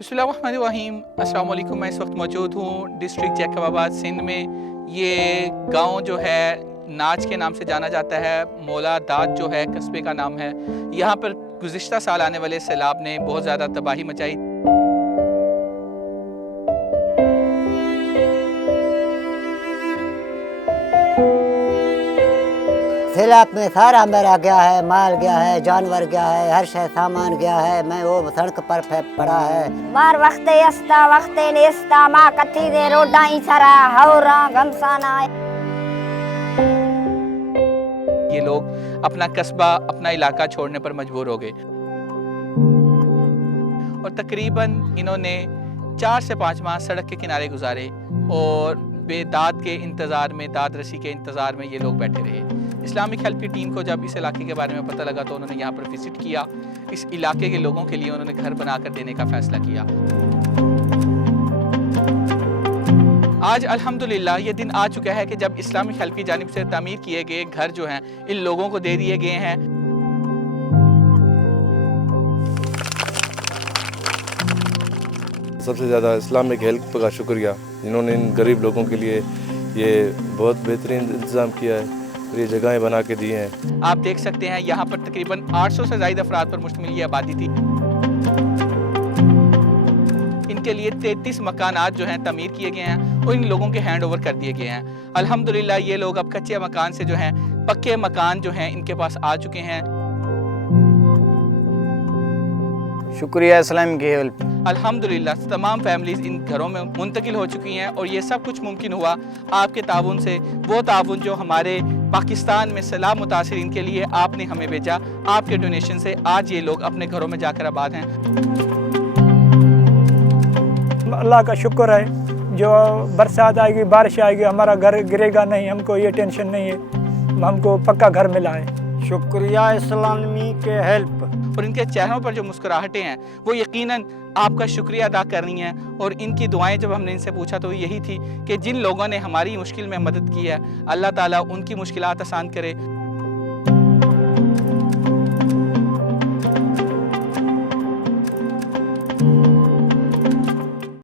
बिस्मिल्लाहिर्रहमानिर्रहीम। अस्सलाम वालेकुम। मैं इस वक्त मौजूद हूँ डिस्ट्रिक्ट जैकबाबाद सिंध में। ये गांव जो है नाच के नाम से जाना जाता है। मौला दाद जो है कस्बे का नाम है। यहाँ पर गुज़िश्ता साल आने वाले सैलाब ने बहुत ज़्यादा तबाही मचाई। सैलाब में सारा मेरा गया है, माल गया है, जानवर गया है, हर शय सामान गया है। मैं वो सड़क पर पड़ा है। मार वक्ते अस्ता वक्ते नेस्ता माँ कथी दे रोडा ही सरा हौरा गमसाना। ये लोग अपना कस्बा अपना इलाका छोड़ने पर मजबूर हो गए और तकरीबन इन्होंने 4 से 5 माह सड़क के किनारे गुजारे और बेदाद के इंतज़ार में, दाद रसी के इंतज़ार में ये लोग बैठे रहे। इस्लामिक हेल्प की टीम को जब इस इलाके के बारे में पता लगा तो उन्होंने यहाँ पर विज़िट किया। इस इलाके के लोगों के लिए उन्होंने घर बनाकर देने का फ़ैसला किया। आज अल्हम्दुलिल्लाह ये दिन आ चुका है कि जब इस्लामिक हेल्प की जानिब से तामीर किए गए घर जो हैं इन लोगों को दे दिए गए हैं। सबसे ज़्यादा इस्लामिक हेल्प का शुक्रिया, जिन्होंने इन गरीब लोगों के लिए ये बहुत बेहतरीन इंतज़ाम किया है और ये जगहें बना के दी हैं। आप देख सकते हैं यहाँ पर तकरीबन 800 से ज़ायद अफराद पर मुश्तमिल ये आबादी थी। इनके लिए 33 मकानात जो हैं तमीर किए गए हैं और इन लोगों के हैंड ओवर कर दिए गए हैं। अल्हम्दुलिल्लाह ये लोग अब कच्चे मकान से जो हैं पक्के मकान जो हैं इनके पास आ चुके हैं। शुक्रिया इस्लामिक हेल्प। अल्हम्दुलिल्लाह तमाम फैमिलीज़ इन घरों में मुंतकिल हो चुकी हैं और ये सब कुछ मुमकिन हुआ आपके ताउन से। वो ताउन जो हमारे पाकिस्तान में सैलाब मुतासिरीन के लिए आपने हमें भेजा, आपके डोनेशन से आज ये लोग अपने घरों में जाकर आबाद हैं। अल्लाह का शुक्र है, जो बरसात आएगी, बारिश आएगी, हमारा घर गिरेगा नहीं, हमको ये टेंशन नहीं है, हमको पक्का घर मिला है। शुक्रिया इस्लामिक हेल्प। और इनके चेहरों पर जो मुस्कुराहटें हैं वो यकीनन आपका शुक्रिया अदा कर रही हैं। और इनकी दुआएं जब हमने इनसे पूछा तो यही थी कि जिन लोगों ने हमारी मुश्किल में मदद की है, अल्लाह ताला उनकी मुश्किलात आसान करे।